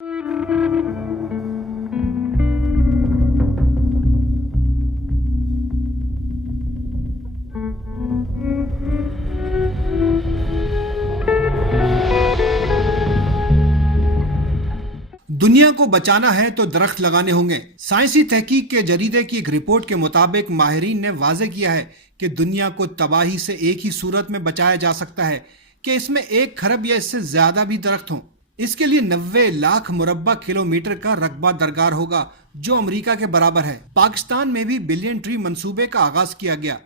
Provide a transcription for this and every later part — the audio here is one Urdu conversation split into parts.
دنیا کو بچانا ہے تو درخت لگانے ہوں گے۔ سائنسی تحقیق کے جریدے کی ایک رپورٹ کے مطابق ماہرین نے واضح کیا ہے کہ دنیا کو تباہی سے ایک ہی صورت میں بچایا جا سکتا ہے کہ اس میں 1 کھرب یا اس سے زیادہ بھی درخت ہوں۔ اس کے لیے 90 لاکھ مربع کلومیٹر کا رقبہ درکار ہوگا، جو امریکہ کے برابر ہے۔ پاکستان میں بھی بلین ٹری منصوبے کا آغاز کیا گیا۔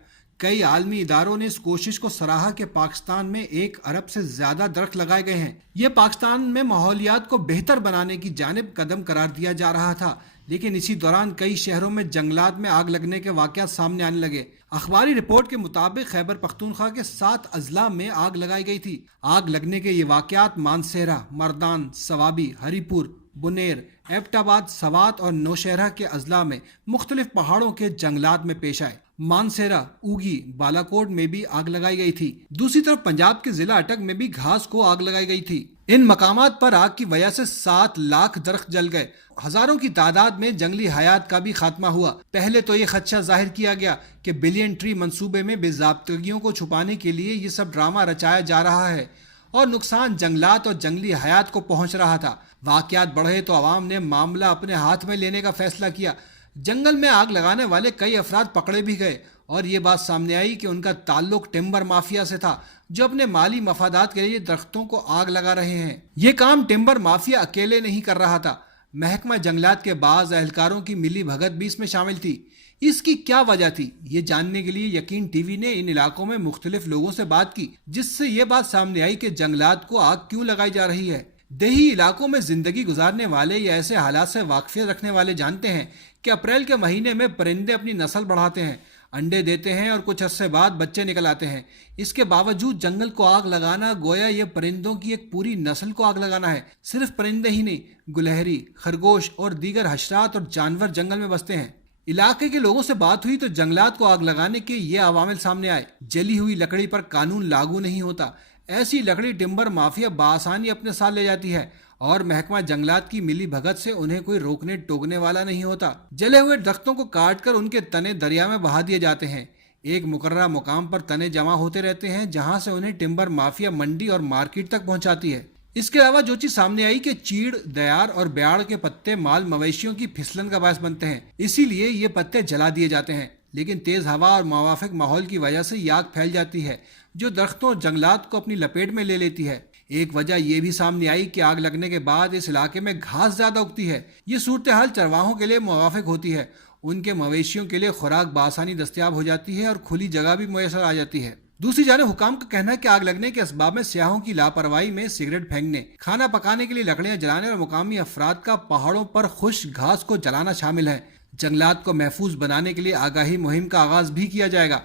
کئی عالمی اداروں نے اس کوشش کو سراہا کہ پاکستان میں 1 ارب سے زیادہ درخت لگائے گئے ہیں۔ یہ پاکستان میں ماحولیات کو بہتر بنانے کی جانب قدم قرار دیا جا رہا تھا، لیکن اسی دوران کئی شہروں میں جنگلات میں آگ لگنے کے واقعات سامنے آنے لگے۔ اخباری رپورٹ کے مطابق خیبر پختونخوا کے 7 اضلاع میں آگ لگائی گئی تھی۔ آگ لگنے کے یہ واقعات مانسہرہ، مردان، سوابی، ہری پور، بنیر، ایبٹ آباد، سوات اور نوشہرہ کے اضلاع میں مختلف پہاڑوں کے جنگلات میں پیش آئے۔ مانسہرہ، اوگی، بالاکوٹ میں بھی آگ لگائی گئی تھی۔ دوسری طرف پنجاب کے ضلع اٹک میں بھی گھاس کو آگ لگائی گئی تھی۔ ان مقامات پر آگ کی وجہ سے 7 لاکھ درخت جل گئے۔ ہزاروں کی تعداد میں جنگلی حیات کا بھی خاتمہ ہوا۔ پہلے تو یہ خدشہ ظاہر کیا گیا کہ بلین ٹری منصوبے میں بے ضابطگیوں کو چھپانے کے لیے یہ سب ڈرامہ رچایا جا رہا ہے اور نقصان جنگلات اور جنگلی حیات کو پہنچ رہا تھا۔ واقعات بڑھے تو عوام نے معاملہ اپنے ہاتھ میں لینے کا فیصلہ کیا۔ جنگل میں آگ لگانے والے کئی افراد پکڑے بھی گئے اور یہ بات سامنے آئی کہ ان کا تعلق ٹمبر مافیا سے تھا، جو اپنے مالی مفادات کے لیے درختوں کو آگ لگا رہے ہیں۔ یہ کام ٹمبر مافیا اکیلے نہیں کر رہا تھا، محکمہ جنگلات کے بعض اہلکاروں کی ملی بھگت بھی اس میں شامل تھی۔ اس کی کیا وجہ تھی، یہ جاننے کے لیے یقین ٹی وی نے ان علاقوں میں مختلف لوگوں سے بات کی، جس سے یہ بات سامنے آئی کہ جنگلات کو آگ کیوں لگائی جا رہی ہے۔ دیہی علاقوں میں زندگی گزارنے والے یا ایسے حالات سے واقفیت رکھنے والے جانتے ہیں کہ اپریل کے مہینے میں پرندے اپنی نسل بڑھاتے ہیں، انڈے دیتے ہیں اور کچھ عرصے بعد بچے نکل آتے ہیں۔ اس کے باوجود جنگل کو آگ لگانا گویا یہ پرندوں کی ایک پوری نسل کو آگ لگانا ہے۔ صرف پرندے ہی نہیں، گلہری، خرگوش اور دیگر حشرات اور جانور جنگل میں بستے ہیں۔ علاقے کے لوگوں سے بات ہوئی تو جنگلات کو آگ لگانے کے یہ عوامل سامنے آئے۔ جلی ہوئی لکڑی پر قانون لاگو نہیں ہوتا۔ ایسی لکڑی ٹمبر مافیا بآسانی اپنے ساتھ لے جاتی ہے اور محکمہ جنگلات کی ملی بھگت سے انہیں کوئی روکنے ٹوکنے والا نہیں ہوتا۔ جلے ہوئے درختوں کو کاٹ کر ان کے تنے دریا میں بہا دیے جاتے ہیں۔ ایک مقررہ مقام پر تنے جمع ہوتے رہتے ہیں، جہاں سے انہیں ٹمبر مافیا منڈی اور مارکیٹ تک پہنچاتی ہے۔ اس کے علاوہ جو چیز سامنے آئی کہ چیڑ، دیار اور بیاڑ کے پتے مال مویشیوں کی پھسلن کا باعث بنتے ہیں، اسی لیے یہ پتے جلا دیے جاتے ہیں۔ لیکن تیز ہوا اور موافق ماحول کی وجہ سے یہ آگ پھیل جاتی ہے، جو درختوں اور جنگلات کو اپنی لپیٹ میں لے لیتی ہے۔ ایک وجہ یہ بھی سامنے آئی کہ آگ لگنے کے بعد اس علاقے میں گھاس زیادہ اگتی ہے۔ یہ صورتحال چرواہوں کے لیے موافق ہوتی ہے، ان کے مویشیوں کے لیے خوراک بآسانی دستیاب ہو جاتی ہے اور کھلی جگہ بھی میسر آ جاتی ہے۔ دوسری جانب حکام کا کہنا ہے کہ آگ لگنے کے اسباب میں سیاحوں کی لاپرواہی میں سگریٹ پھینکنے، کھانا پکانے کے لیے لکڑیاں جلانے اور مقامی افراد کا پہاڑوں پر خشک گھاس کو جلانا شامل ہے۔ جنگلات کو محفوظ بنانے کے لیے آگاہی مہم کا آغاز بھی کیا جائے گا۔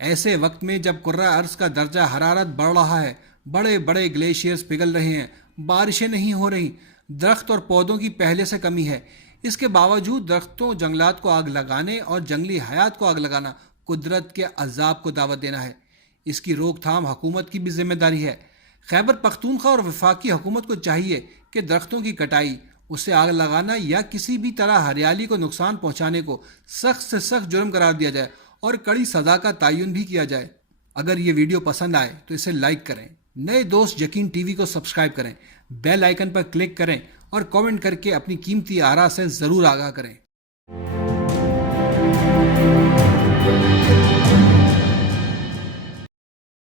ایسے وقت میں جب کرۂ ارض کا درجہ حرارت بڑھ رہا ہے، بڑے بڑے گلیشیئرز پگھل رہے ہیں، بارشیں نہیں ہو رہی، درخت اور پودوں کی پہلے سے کمی ہے، اس کے باوجود درختوں، جنگلات کو آگ لگانے اور جنگلی حیات کو آگ لگانا قدرت کے عذاب کو دعوت دینا ہے۔ اس کی روک تھام حکومت کی بھی ذمہ داری ہے۔ خیبر پختونخوا اور وفاقی حکومت کو چاہیے کہ درختوں کی کٹائی، اسے آگ لگانا یا کسی بھی طرح ہریالی کو نقصان پہنچانے کو سخت سے سخت جرم قرار دیا جائے اور کڑی سزا کا تعین بھی کیا جائے۔ اگر یہ ویڈیو پسند آئے تو اسے لائک کریں، نئے دوست یقین ٹی وی کو سبسکرائب کریں، بیل آئیکن پر کلک کریں اور کامنٹ کر کے اپنی قیمتی آراء سے ضرور آگاہ کریں۔